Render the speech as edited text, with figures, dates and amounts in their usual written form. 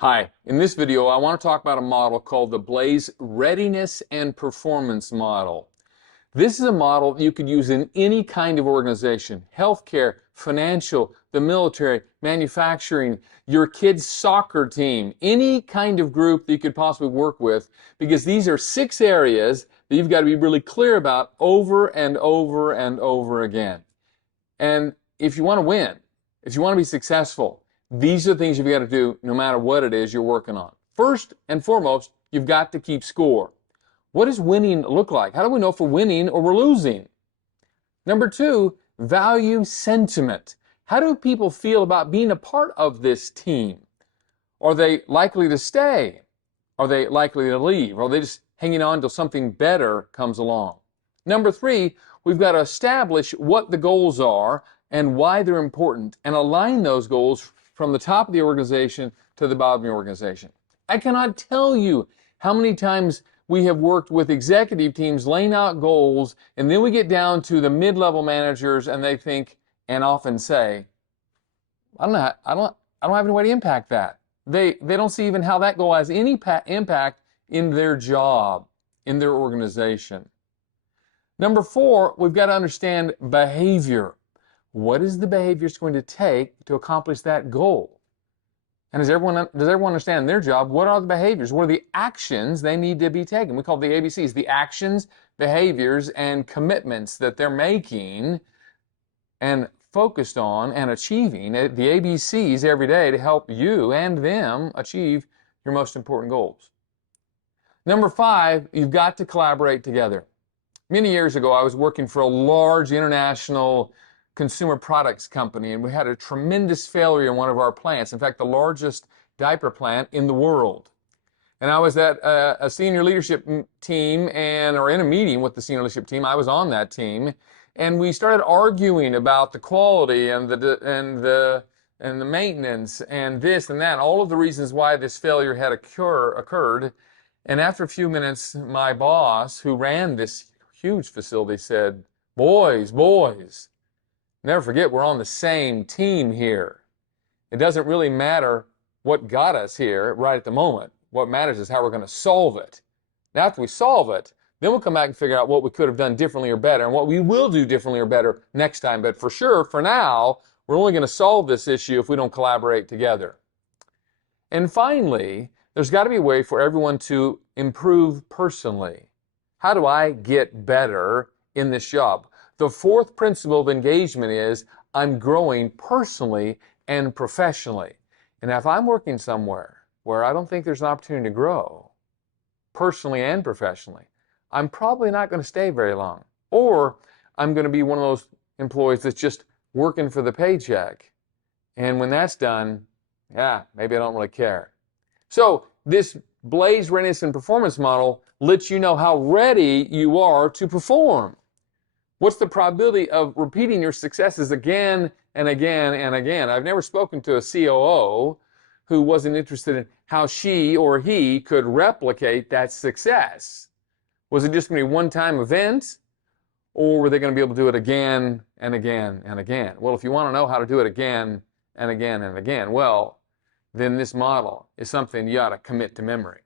Hi, in this video I want to talk about a model called the Blaze Readiness and Performance Model. This is a model you could use in any kind of organization: healthcare, financial, the military, manufacturing, your kid's soccer team, any kind of group that you could possibly work with, because these are 6 areas that you've got to be really clear about over and over and over again. And if you want to win, if you want to be successful, these are the things you've got to do no matter what it is you're working on. First and foremost, you've got to keep score. What does winning look like? How do we know if we're winning or we're losing? Number 2, value sentiment. How do people feel about being a part of this team? Are they likely to stay? Are they likely to leave? Or are they just hanging on until something better comes along? Number 3, we've got to establish what the goals are and why they're important, and align those goals from the top of the organization to the bottom of the organization. I cannot tell you how many times we have worked with executive teams laying out goals, and then we get down to the mid-level managers and they think and often say, I don't have any way to impact that. They don't see even how that goal has any impact in their job, in their organization. Number 4, we've got to understand behavior. What is the behavior it's going to take to accomplish that goal? And does everyone understand in their job, what are the behaviors? What are the actions they need to be taken? We call the ABCs, the actions, behaviors, and commitments that they're making and focused on and achieving the ABCs every day to help you and them achieve your most important goals. Number 5, you've got to collaborate together. Many years ago, I was working for a large international consumer products company, and we had a tremendous failure in one of our plants. In fact, the largest diaper plant in the world. And I was at a senior leadership team or in a meeting with the senior leadership team. I was on that team, and we started arguing about the quality and the maintenance and this and that, all of the reasons why this failure had occurred. And after a few minutes, my boss, who ran this huge facility, said, boys, never forget, we're on the same team here. It doesn't really matter what got us here right at the moment. What matters is how we're going to solve it. Now, after we solve it, then we'll come back and figure out what we could have done differently or better and what we will do differently or better next time. But for sure, for now, we're only going to solve this issue if we don't collaborate together. And finally, there's got to be a way for everyone to improve personally. How do I get better in this job? The 4th principle of engagement is I'm growing personally and professionally. And if I'm working somewhere where I don't think there's an opportunity to grow personally and professionally, I'm probably not going to stay very long. Or I'm going to be one of those employees that's just working for the paycheck. And when that's done, maybe I don't really care. So this Blaze Readiness and Performance Model lets you know how ready you are to perform. What's the probability of repeating your successes again and again and again? I've never spoken to a COO who wasn't interested in how she or he could replicate that success. Was it just going to be a one-time event, or were they going to be able to do it again and again and again? Well, if you want to know how to do it again and again and again, well, then this model is something you ought to commit to memory.